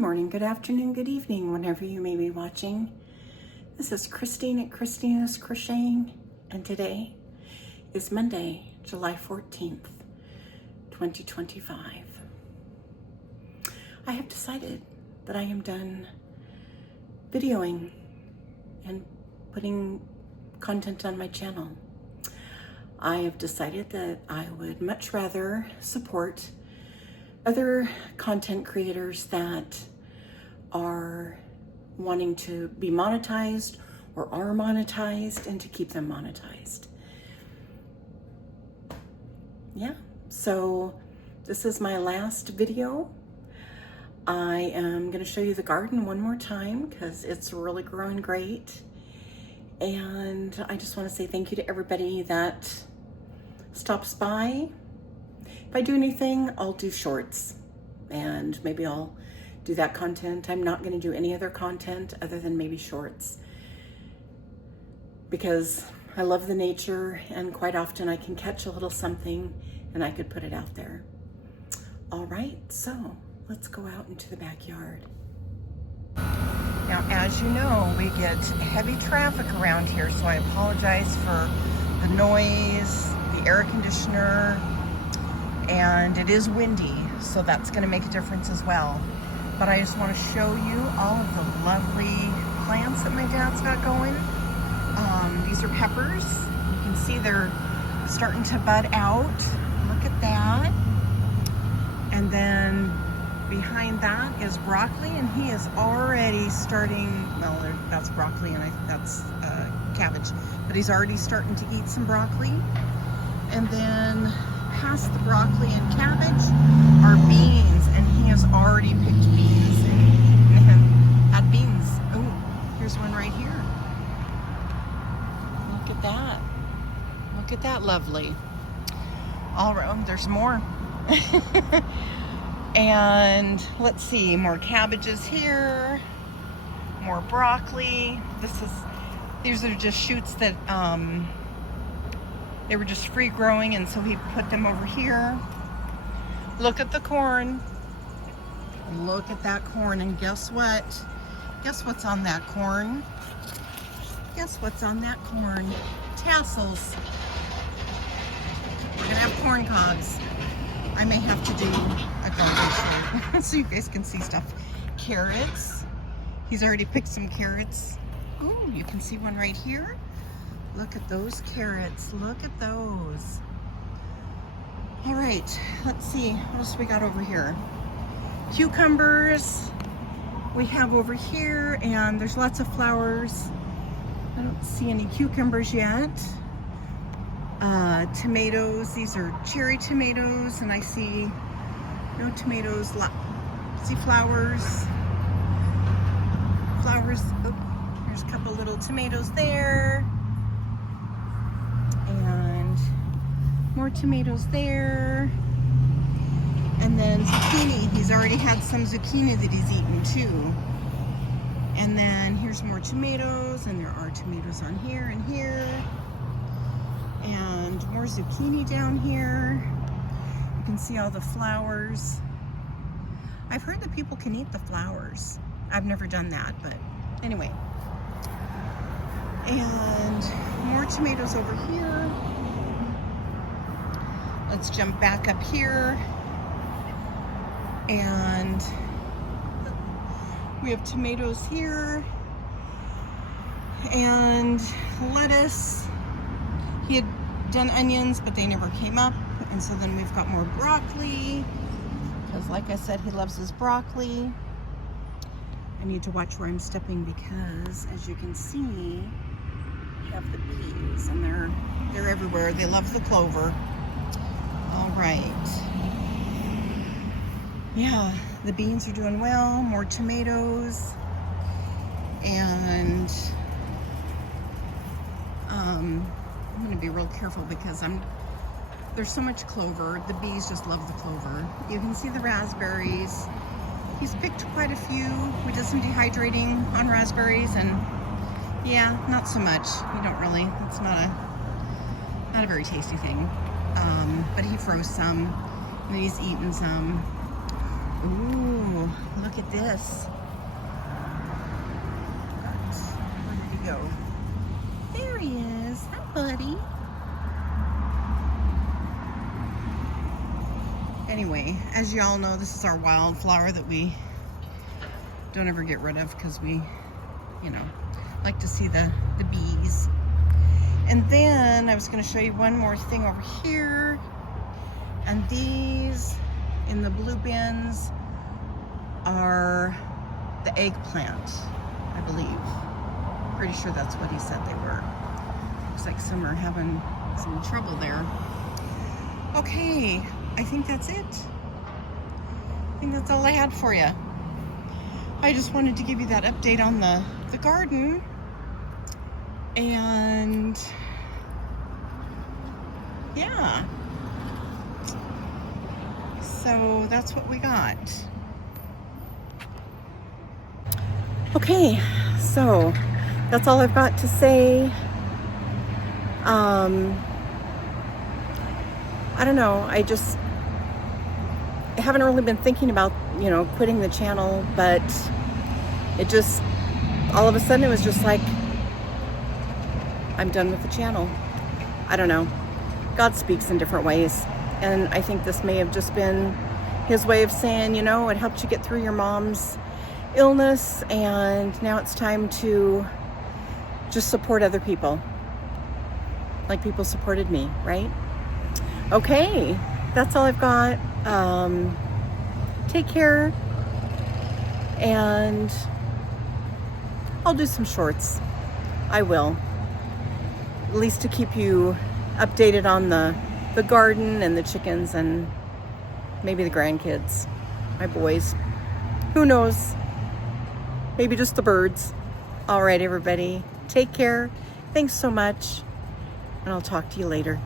morning, good afternoon, good evening, whenever you may be watching. This is Christine at Christina's Crocheting, and today is Monday, July 14th, 2025. I have decided that I am done videoing and putting content on my channel. I have decided that I would much rather support other content creators that are wanting to be monetized or are monetized, and to keep them monetized. Yeah, so this is my last video. I am going to show you the garden one more time because it's really growing great. And I just want to say thank you to everybody that stops by. If I do anything, I'll do shorts, and maybe I'll do that content. I'm not going to do any other content other than maybe shorts, because I love the nature, and quite often I can catch a little something and I could put it out there. All right, so let's go out into the backyard. Now, as you know, we get heavy traffic around here, so I apologize for the noise, the air conditioner, and it is windy, so that's going to make a difference as well. But I just want to show you all of the lovely plants that my dad's got going. These are peppers. You can see they're starting to bud out. Look at that. And then behind that is broccoli, and he is already starting, well, that's broccoli, and I think that's cabbage, but he's already starting to eat some broccoli. And then past the broccoli and cabbage are beans, and he has already picked beans and had beans. Oh, here's one right here. Look at that. Look at that lovely. All right, oh, there's more. And let's see, more cabbages here, more broccoli. These are just shoots that they were just free growing, and so he put them over here. Look at the corn. Look at that corn, and guess what? Guess what's on that corn? Guess what's on that corn? Tassels. We're gonna have corn cobs. I may have to do a garden show so you guys can see stuff. Carrots. He's already picked some carrots. Oh, you can see one right here. Look at those carrots. Look at those. All right, let's see. What else we got over here? Cucumbers we have over here, and there's lots of flowers. I don't see any cucumbers yet. Tomatoes. These are cherry tomatoes, and I see no tomatoes. See flowers. Flowers. Oh, there's a couple little tomatoes there. And more tomatoes there. And then zucchini. He's already had some zucchini that he's eaten too. And then here's more tomatoes, and there are tomatoes on here and here. And more zucchini down here. You can see all the flowers. I've heard that people can eat the flowers. I've never done that, but anyway. And more tomatoes over here. Let's jump back up here. And we have tomatoes here. And lettuce. He had done onions, but they never came up. And so then we've got more broccoli, because like I said, he loves his broccoli. I need to watch where I'm stepping, because as you can see, we have the bees, and they're everywhere. They love the clover. All right. Yeah, the beans are doing well. More tomatoes. And I'm going to be real careful because there's so much clover. The bees just love the clover. You can see the raspberries. He's picked quite a few. We did some dehydrating on raspberries, and yeah, not so much. You don't really, it's not a very tasty thing. But he froze some, and he's eaten some. Ooh, look Look at this. Where did he go? There he is. Hi, buddy. Anyway, as you all know, this is our wildflower that we don't ever get rid of because we, you know, like to see the bees. And then I was going to show you one more thing over here. And these in the blue bins are the eggplant, I believe. Pretty sure that's what he said they were. Looks like some are having some trouble there. Okay, I think that's it. I think that's all I had for you. I just wanted to give you that update on the garden. And yeah. So that's what we got. Okay, so that's all I've got to say. I don't know, I haven't really been thinking about, you know, quitting the channel, but it just, all of a sudden it was just like, I'm done with the channel. I don't know. God speaks in different ways. And I think this may have just been his way of saying, you know, it helped you get through your mom's illness, and now it's time to just support other people. Like people supported me, right? Okay, that's all I've got. Take care. And I'll do some shorts. I will. At least to keep you updated on the garden and the chickens and maybe the grandkids, my boys. Who knows? Maybe just the birds. All right, everybody. Take care. Thanks so much. And I'll talk to you later.